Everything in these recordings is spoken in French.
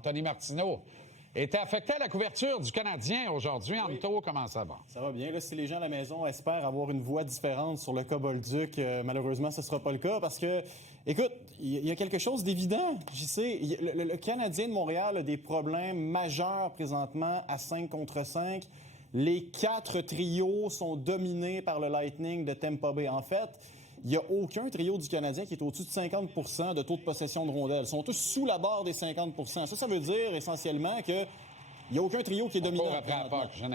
Anthony Martineau, était affecté à la couverture du Canadien aujourd'hui. Anto, comment ça va? Ça va bien. Là, si les gens à la maison espèrent avoir une voix différente sur le cas Bolduc, malheureusement, ce ne sera pas le cas parce que, écoute, il y a quelque chose d'évident. J'y sais, le Canadien de Montréal a des problèmes majeurs présentement à 5 contre 5. Les 4 trios sont dominés par le Lightning de Tampa Bay. En fait, il n'y a aucun trio du Canadien qui est au-dessus de 50 % de taux de possession de rondelles. Ils sont tous sous la barre des 50 % Ça veut dire essentiellement que il n'y a aucun trio qui est dominant.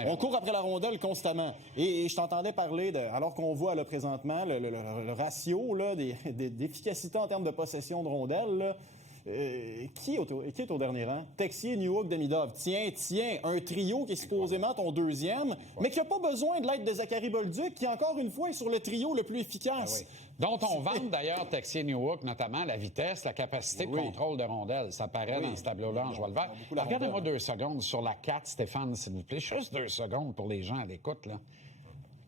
On court après la rondelle constamment. Et je t'entendais parler, alors qu'on voit là, présentement le ratio là, d'efficacité en termes de possession de rondelles, là, qui est au dernier rang? Texier, Newhook, Demidov. Tiens, un trio qui est supposément ton deuxième, mais qui n'a pas besoin de l'aide de Zachary Bolduc, qui, encore une fois, est sur le trio le plus efficace. Ah oui. Dont on vante d'ailleurs Texier, Newhook, notamment la vitesse, la capacité de contrôle de rondelle. Ça paraît dans ce tableau-là en jouant le vert. Regardez-moi 2 secondes sur la 4, Stéphane, s'il vous plaît. Juste 2 secondes pour les gens à l'écoute, là.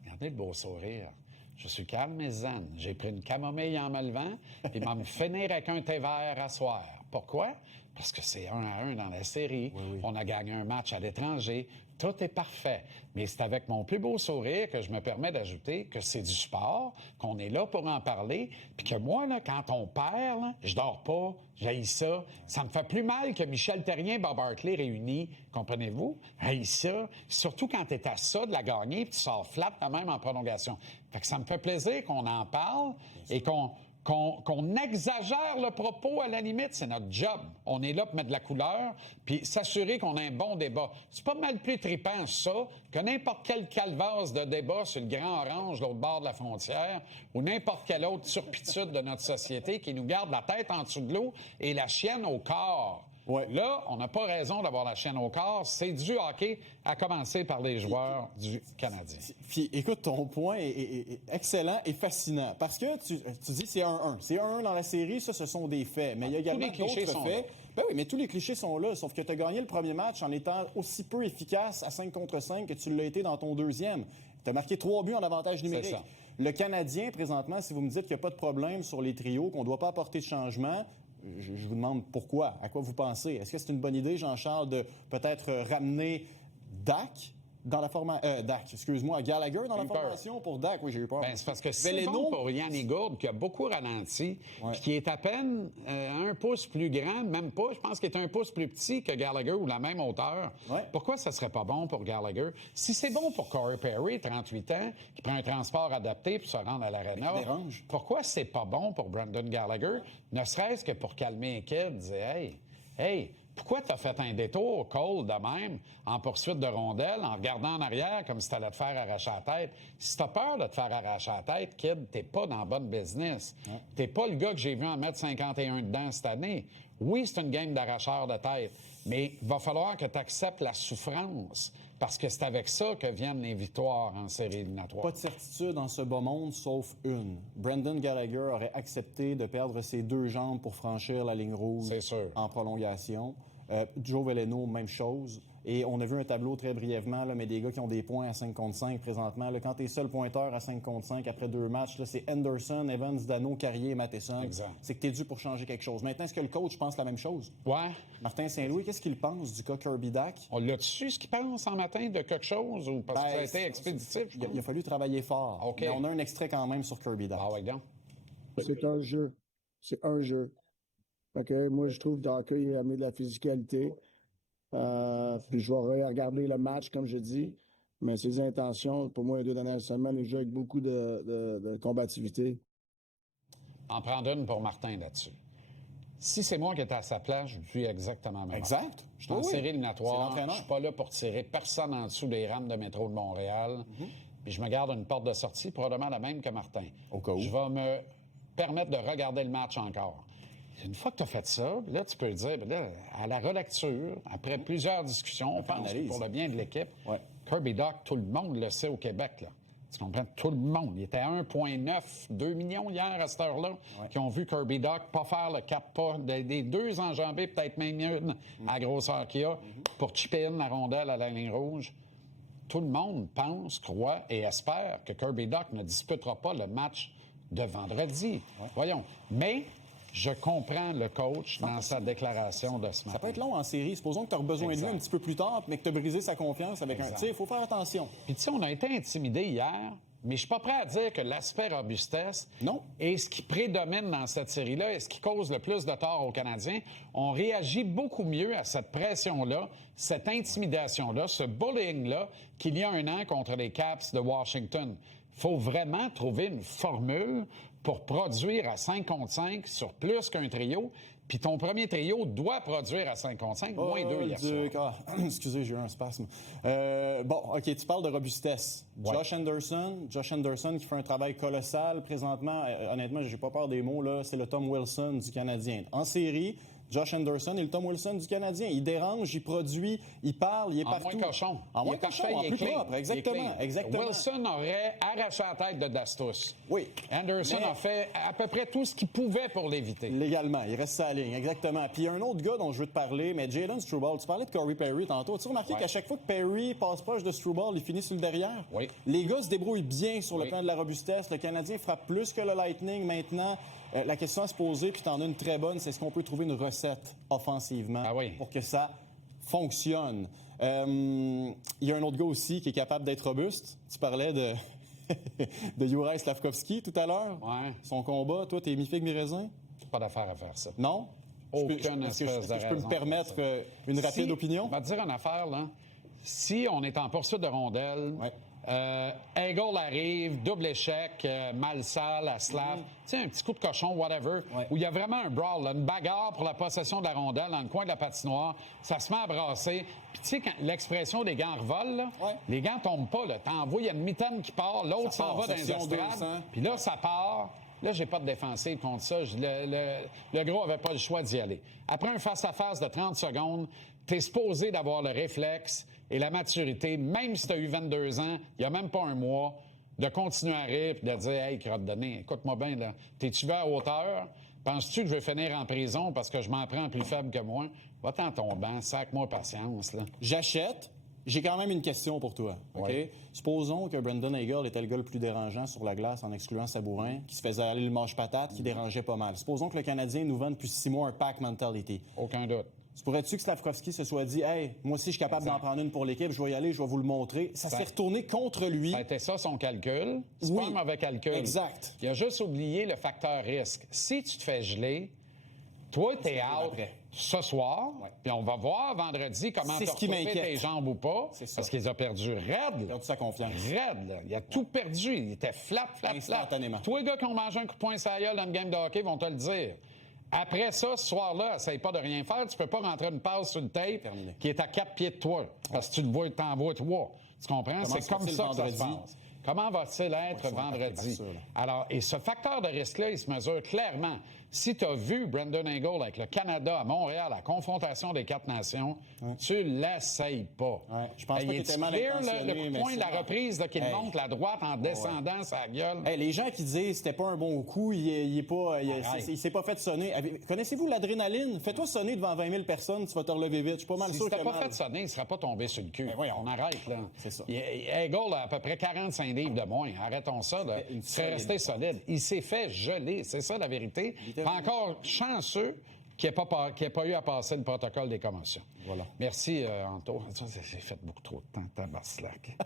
Regardez le beau sourire. Je suis calme et zen. J'ai pris une camomille en me levant, puis m'a me finir avec un thé vert à soir. Pourquoi? Parce que c'est 1-1 dans la série. Oui. On a gagné un match à l'étranger. Tout est parfait. Mais c'est avec mon plus beau sourire que je me permets d'ajouter que c'est du sport, qu'on est là pour en parler, puis que moi, là, quand on perd, là, je dors pas, j'haïs ça. Ça me fait plus mal que Michel Terrien, Bob Hartley réunis, comprenez-vous? Haïs ça. Surtout quand t'es à ça de la gagner, puis tu sors flat quand même en prolongation. Fait que ça me fait plaisir qu'on en parle et qu'on exagère le propos, à la limite, c'est notre job. On est là pour mettre de la couleur, puis s'assurer qu'on a un bon débat. C'est pas mal plus trippant, ça, que n'importe quel calvasse de débat sur le Grand Orange, l'autre bord de la frontière, ou n'importe quelle autre turpitude de notre société qui nous garde la tête en dessous de l'eau et la chienne au corps. Ouais. Là, on n'a pas raison d'avoir la chaîne au corps. C'est du hockey, à commencer par les joueurs du Canadien. Puis, écoute, ton point est excellent et fascinant. Parce que tu dis c'est 1-1. C'est 1-1 dans la série, ça, ce sont des faits. Mais il y a également d'autres faits. Ben oui, mais tous les clichés sont là. Sauf que tu as gagné le premier match en étant aussi peu efficace à 5 contre 5 que tu l'as été dans ton deuxième. Tu as marqué 3 buts en avantage numérique. Le Canadien, présentement, si vous me dites qu'il n'y a pas de problème sur les trios, qu'on ne doit pas apporter de changement, je vous demande pourquoi, à quoi vous pensez. Est-ce que c'est une bonne idée, Jean-Charles, de peut-être ramener Dak dans la formation... Gallagher dans la formation pour Dak? Oui, j'ai eu peur. Ben, c'est parce que c'est bon pour Yann Gourde, qui a beaucoup ralenti, puis qui est à peine 1 pouce plus grand, même pas, je pense qu'il est 1 pouce plus petit que Gallagher ou la même hauteur. Ouais. Pourquoi ça serait pas bon pour Gallagher? Si c'est bon pour Corey Perry, 38 ans, qui prend un transport adapté pour se rendre à l'aréna, pourquoi c'est pas bon pour Brendan Gallagher? Ne serait-ce que pour calmer les kids, dire « Hey, pourquoi t'as fait un détour, Cole, de même, en poursuite de rondelles, en regardant en arrière comme si t'allais te faire arracher la tête? Si t'as peur de te faire arracher la tête, kid, t'es pas dans le bon business. Ouais. T'es pas le gars que j'ai vu en mettre 51 dedans cette année. Oui, c'est une game d'arracheur de tête, mais il va falloir que tu acceptes la souffrance, parce que c'est avec ça que viennent les victoires en série éliminatoire. Pas de certitude dans ce bas monde, sauf une. Brendan Gallagher aurait accepté de perdre ses 2 jambes pour franchir la ligne rouge en prolongation. Joe Veleno, même chose. Et on a vu un tableau très brièvement, là, mais des gars qui ont des points à 5 contre 5 présentement. Là, quand tu es seul pointeur à 5 contre 5 après 2 matchs, là, c'est Anderson, Evans, Dano, Carrier et Matheson. Exact. C'est que tu es dû pour changer quelque chose. Maintenant, est-ce que le coach pense la même chose? Ouais. Martin Saint-Louis, qu'est-ce qu'il pense du cas Kirby Dak? On l'a su ce qu'il pense en matin de quelque chose ou parce que ça a été expéditif? Il a fallu travailler fort. Okay. Mais on a un extrait quand même sur Kirby Dak. Ah ouais, donc. C'est un jeu. C'est un jeu. Okay, moi, je trouve Dak, il a amené de la physicalité. Puis je vais regarder le match, comme je dis. Mais ses intentions, pour moi, les 2 dernières semaines, il joue avec beaucoup de combativité. En prendre une pour Martin là-dessus. Si c'est moi qui étais à sa place, je suis exactement même. Exact. Je suis en série éliminatoire. Je suis pas là pour tirer personne en dessous des rames de métro de Montréal. Puis je me garde une porte de sortie, probablement la même que Martin. Au cas où. Je vais me permettre de regarder le match encore. Une fois que tu as fait ça, là, tu peux dire, là, à la relecture, après plusieurs discussions, on pense que pour le bien de l'équipe, Kirby Dak, tout le monde le sait au Québec, là. Tu comprends? Tout le monde. Il était à 1,9, 2 millions hier à cette heure-là, qui ont vu Kirby Dak pas faire le 4 pas, des 2 enjambées, peut-être même une à la grosseur qu'il a, pour chipper in la rondelle à la ligne rouge. Tout le monde pense, croit et espère que Kirby Dak ne disputera pas le match de vendredi. Voyons. Mais Je comprends le coach dans sa déclaration de ce matin. Ça peut être long en série. Supposons que tu as besoin de lui un petit peu plus tard, mais que tu as brisé sa confiance avec un... Tu sais, il faut faire attention. Puis tu sais, on a été intimidés hier, mais je suis pas prêt à dire que l'aspect robustesse est ce qui prédomine dans cette série-là et ce qui cause le plus de tort aux Canadiens. On réagit beaucoup mieux à cette pression-là, cette intimidation-là, ce bullying-là qu'il y a un an contre les Caps de Washington. Il faut vraiment trouver une formule pour produire à 5 contre 5 sur plus qu'un trio. Puis ton premier trio doit produire à 5 contre 5, moins 2 hier soir. Excusez, j'ai eu un spasme. Bon, OK, tu parles de robustesse. Ouais. Josh Anderson qui fait un travail colossal présentement. Honnêtement, j'ai pas peur des mots, là. C'est le Tom Wilson du Canadien. En série, Josh Anderson est le Tom Wilson du Canadien. Il dérange, il produit, il parle, il est partout. En moins cochon. En moins cochon, en plus propre. Exactement. Wilson aurait arraché la tête de Dastos. Oui. Anderson a fait à peu près tout ce qu'il pouvait pour l'éviter. Légalement. Il reste sa ligne, exactement. Puis il y a un autre gars dont je veux te parler, mais Jalen Struble. Tu parlais de Corey Perry tantôt. As-tu remarqué qu'à chaque fois que Perry passe proche de Struble, il finit sur le derrière? Oui. Les gars se débrouillent bien sur le plan de la robustesse. Le Canadien frappe plus que le Lightning maintenant. La question à se poser, puis tu en as une très bonne, c'est est-ce qu'on peut trouver une recette offensivement pour que ça fonctionne? Il y a un autre gars aussi qui est capable d'être robuste. Tu parlais de Juraj Slafkovský tout à l'heure. Ouais. Son combat, toi, t'es mi-figue, mi-raisin? Pas d'affaire à faire ça. Non? Aucune espèce de raison. Je peux me permettre une rapide opinion? On va te dire une affaire, là. Si on est en poursuite de rondelles... Eagle arrive, double échec, Malsal, à Slav, tu sais, un petit coup de cochon, whatever, où il y a vraiment un brawl, là, une bagarre pour la possession de la rondelle dans le coin de la patinoire, ça se met à brasser. Puis tu sais, quand l'expression des gants revolent, là, les gants tombent pas, là. T'envoies, il y a une mitaine qui part, l'autre s'en va dans les estrades, puis là, ça part. Là, j'ai pas de défensive contre ça. Le gros avait pas le choix d'y aller. Après un face-à-face de 30 secondes, t'es supposé d'avoir le réflexe et la maturité, même si tu as eu 22 ans, il n'y a même pas un mois, de continuer à rire et de dire « Hey, crotte de nez, écoute-moi bien, là, t'es-tu à hauteur? Penses-tu que je vais finir en prison parce que je m'en prends plus faible que moi? Va-t'en ton banc, sac-moi patience, là. » J'achète. J'ai quand même une question pour toi. OK? Supposons que Brendan Eagle était le gars le plus dérangeant sur la glace en excluant Sabourin, qui se faisait aller le manche-patate, qui dérangeait pas mal. Supposons que le Canadien nous vend depuis 6 mois un pack mentality. Aucun doute. Pourrais-tu que Slafkovský se soit dit « Hey, moi aussi, je suis capable d'en prendre une pour l'équipe, je vais y aller, je vais vous le montrer. » Ça s'est retourné contre lui. C'était ça son calcul. C'est pas un mauvais calcul. Exact. Il a juste oublié le facteur risque. Si tu te fais geler, toi, t'es out ce soir, puis on va voir vendredi comment t'as retrouvé tes jambes ou pas, parce qu'il a perdu raide. Il a perdu sa confiance. Raide, là. Il a tout perdu. Il était flat. Instantanément. Tous les gars qui ont mangé un coup de poing sur la gueule dans une game de hockey vont te le dire. Après ça, ce soir-là, essaye pas de rien faire. Tu peux pas rentrer une passe sur le tape qui est à 4 pieds de toi, parce que tu le vois, t'envoies 3. Tu comprends? C'est comme ça que ça se passe. Comment va-t-il être vendredi? Alors, et ce facteur de risque-là, il se mesure clairement. Si tu as vu Brendan Eagle avec le Canada à Montréal, la confrontation des 4 nations, tu l'essayes pas. Je pense pas qu'il est tellement intentionné, le coup de poing, la reprise qu'il monte la droite en descendant sa gueule. Les gens qui disent c'était pas un bon coup, il s'est pas fait sonner. Connaissez-vous l'adrénaline? Fais-toi sonner devant 20 000 personnes, tu vas te relever vite. Je suis pas mal sûr que pas fait sonner, il ne serait pas tombé sur le cul. On arrête, là. C'est ça. Eagle a à peu près 45 livres de moins. Arrêtons ça, là. Il serait resté solide. Il s'est fait geler. C'est ça, la vérité. Pas encore chanceux qu'il n'ait pas eu à passer le protocole des commotions. Voilà. Merci, Anto. J'ai fait beaucoup trop de temps, tabarnak.